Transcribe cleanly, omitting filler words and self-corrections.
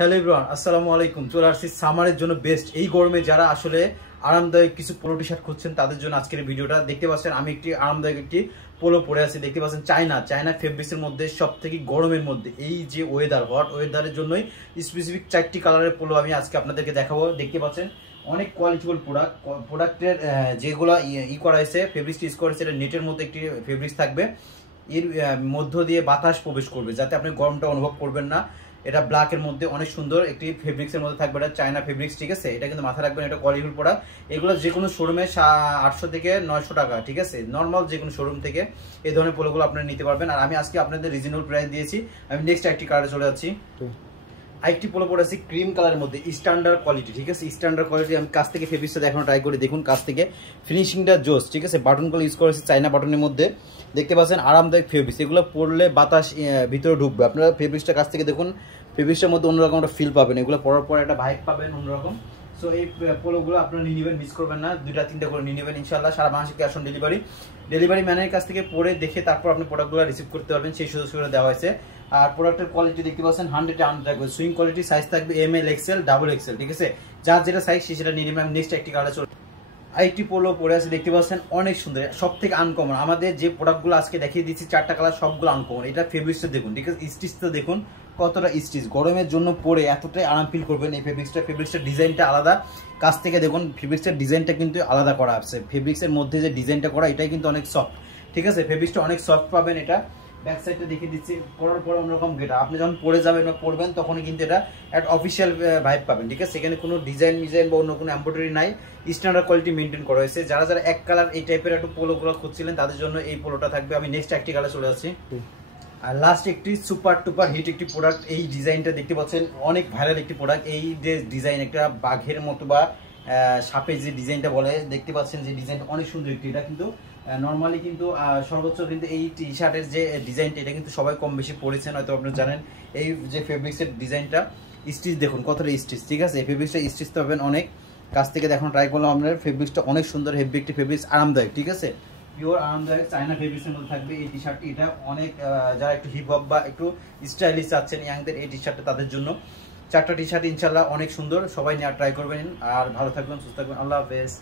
Hello everyone, আসসালামু আলাইকুম। চলে আসছি সামারের জন্য বেস্ট। এই গরমে যারা আসলে আরামদায়ক কিছু পোলো টি শার্ট খুঁজছেন তাদের জন্য আজকের ভিডিওটা। দেখতে পাচ্ছেন আমি একটি আরামদায়ক একটি পোলো পরে আছি। দেখতে পাচ্ছেন চায়না ফেব্রিক্সের মধ্যে সব থেকে গরমের মধ্যে এই যে ওয়েদার, হট ওয়েদারের জন্যই স্পেসিফিক 4টি কালারের পোলো আমি আজকে আপনাদেরকে দেখাবো। দেখতে পাচ্ছেন অনেক কোয়ালিটিফুল প্রোডাক্টের যেগুলো করা হয়েছে, ফেব্রিক্স ইউজ করা হয়েছে, এটা নেটের মধ্যে একটি ফেব্রিক্স থাকবে। এর মধ্য দিয়ে বাতাস প্রবেশ করবে যাতে আপনি গরমটা অনুভব করবেন না। এটা ব্ল্যাকের মধ্যে অনেক সুন্দর একটি ফেব্রিক্সের মধ্যে থাকবে। এটা চায়না ফেব্রিক্স, ঠিক আছে? এটা কিন্তু মাথায় রাখবেন, এটা কোয়ালিটিফুল প্রোডাক্ট। এগুলো যে কোনো শোরুমে 800 থেকে 900 টাকা, ঠিক আছে? নর্মাল যে কোনো শোরুম থেকে এই ধরনের পোলোগুলো আপনারা নিতে পারবেন। আর আমি আজকে আপনাদের রিজনেবল প্রাইস দিয়েছি। আমি নেক্সট একটি কালারে চলে যাচ্ছি। আরেকটি পোলো পড়েছি ক্রিম কালারের মধ্যে, স্ট্যান্ডার্ড কোয়ালিটি, ঠিক আছে? Standard quality. আমি কাছ থেকে ফেব্রিক্সটা দেখানো ট্রাই করি, দেখুন কাছ থেকে ফিনিশিংটা জোস, ঠিক আছে? বাটনগুলো ইউজ করেছে চায়না বাটনের মধ্যে। দেখতে পাচ্ছেন আরামদায়ক ফেব্রিক্স, এগুলো পরলে বাতাস ভিতরে ঢুকবে। আপনারা ফেব্রিক্সটা কাছ থেকে দেখুন, ফেব্রিক্সটার মধ্যে অন্যরকম একটা ফিল পাবেন, এগুলো পরার পর একটা ভাইব পাবেন অন্যরকম। সো এই পোলোগুলো আপনারা নিয়ে নেবেন, মিস করবেন না। 2-3টা করে নিয়ে নেবেন ইনশাল্লাহ। সারা বাংলাদেশে ক্যাশ অন ডেলিভারি ম্যানের কাছ থেকে পরে দেখে তারপর আপনি প্রোডাক্টগুলো রিসিভ করতে পারবেন, সেই সুযোগ সুবিধা দেওয়া হয়েছে। আর প্রোডাক্টের কোয়ালিটি দেখতে পাচ্ছেন 100 থাকবে, সুইং কোয়ালিটি, সাইজ থাকবে ML, XL, ডাবল XL, ঠিক আছে? যার যেটা সাইজ সেটা নিয়ে নেবেন। নেক্সট একটি কালার চলে আরেকটি পোলো পরে আছে, দেখতে পাচ্ছেন অনেক সুন্দর, সব থেকে আনকমন। আমাদের যে প্রোডাক্টগুলো আজকে দেখিয়ে দিচ্ছি 4টা কালার সবগুলো আনকমন। এটা ফেব্রিক্সটা দেখুন, ঠিক আছে? স্টিচটা দেখুন কতটা স্টিচ, গরমের জন্য পরে এতটাই আরাম ফিল করবেন। এই ফেব্রিক্সটার ডিজাইনটা আলাদা, কাছ থেকে দেখুন ফেব্রিক্সের ডিজাইনটা কিন্তু আলাদা করা আছে। ফেব্রিক্সের মধ্যে যে ডিজাইনটা করা এটাই কিন্তু অনেক সফট, ঠিক আছে? ফেব্রিক্সটা অনেক সফট পাবেন। এটা ব্যাক সাইডটা দেখিয়ে দিচ্ছি, পরার পর অন্যরকম গেটা। আপনি যখন পরে যাবেন বা পরবেন তখনই কিন্তু এটা একটা অফিসিয়াল ভাইব পাবেন, ঠিক আছে? সেখানে কোনো ডিজাইন বা অন্য কোনো এমব্রয়ডারি নাই, স্ট্যান্ডার্ড কোয়ালিটি মেনটেন করা হয়েছে। যারা এক কালার এই টাইপের একটু পোলোগুলো খুঁজছিলেন তাদের জন্য এই পোলোটা থাকবে। আমি নেক্সট একটি কালার চলে যাচ্ছি। আর লাস্ট একটি সুপার টুপার হিট একটি প্রোডাক্ট। এই ডিজাইনটা দেখতে পাচ্ছেন অনেক ভাইরাল একটি প্রোডাক্ট। এই যে ডিজাইন, একটা বাঘের মতো বা সাপের যে ডিজাইনটা বলে, দেখতে পাচ্ছেন যে ডিজাইনটা অনেক সুন্দর একটি। এটা কিন্তু নর্মালি কিন্তু সর্বোচ্চ কিন্তু এই টি শার্টের যে ডিজাইনটা এটা কিন্তু সবাই কম বেশি পড়েছেন, হয়তো আপনারা জানেন। এই যে ফেব্রিক্সের ডিজাইনটা, স্টিচ দেখুন কতটা স্টিচ, ঠিক আছে? এই ফেব্রিক্সটা স্টিচ পাবেন অনেক। কাছ থেকে দেখানো ট্রাই করলাম আপনার। ফেব্রিক্সটা অনেক সুন্দর, হেভি একটি ফেব্রিক্স, আরামদায়ক, ঠিক আছে? পিওর আরামদায়ক চায়না ফেব্রিক্সের মধ্যে থাকবে এই টি শার্টটি। এটা অনেক যারা একটু হিপ হপ বা একটু স্টাইলিশ চাচ্ছেন ইয়াংদের, এই টি শার্টটা তাদের জন্য। 4টা টি শার্ট ইনশাল্লাহ অনেক সুন্দর, সবাই নেওয়ার ট্রাই করবেন। আর ভালো থাকবেন, সুস্থ থাকবেন, আল্লাহ হাফেজ।